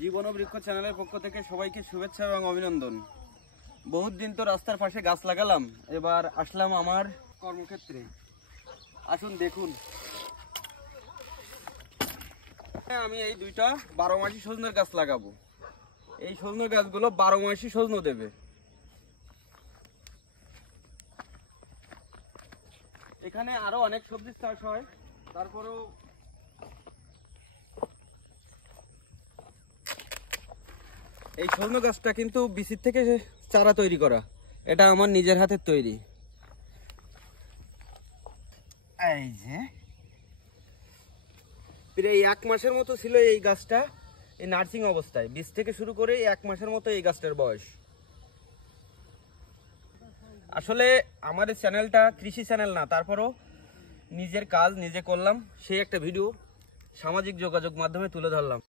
জীবন ও বৃক্ষ চ্যানেলের পক্ষ থেকে সবাইকে শুভেচ্ছা এবং অভিনন্দন। বহুত দিন তো রাস্তার পাশে গাছ লাগালাম, এবার আসলাম আমার কর্মক্ষেত্রে। আসুন দেখুন, আমি এই দুইটা 12 মাসি সজনের গাছ লাগাবো। এই সজনের গাছগুলো 12 মাসি সজনে দেবে। এখানে আরো অনেক সবজির চাষ হয়, তারপরেও এই সজনে গাছটা কিন্তু বিচির থেকে চারা তৈরি করা, এটা আমার নিজের হাতের তৈরি। এই যে প্রায় 1 মাসের মতো ছিল এই গাছটা এই নার্সিং অবস্থায়, বীজ থেকে শুরু করে 1 মাসের মতো এই গাছটার বয়স। আসলে আমাদের চ্যানেলটা কৃষি চ্যানেল না, তারপরও নিজের কাজ নিজে করলাম, সেই একটা ভিডিও সামাজিক যোগাযোগ মাধ্যমে তুলে ধরলাম।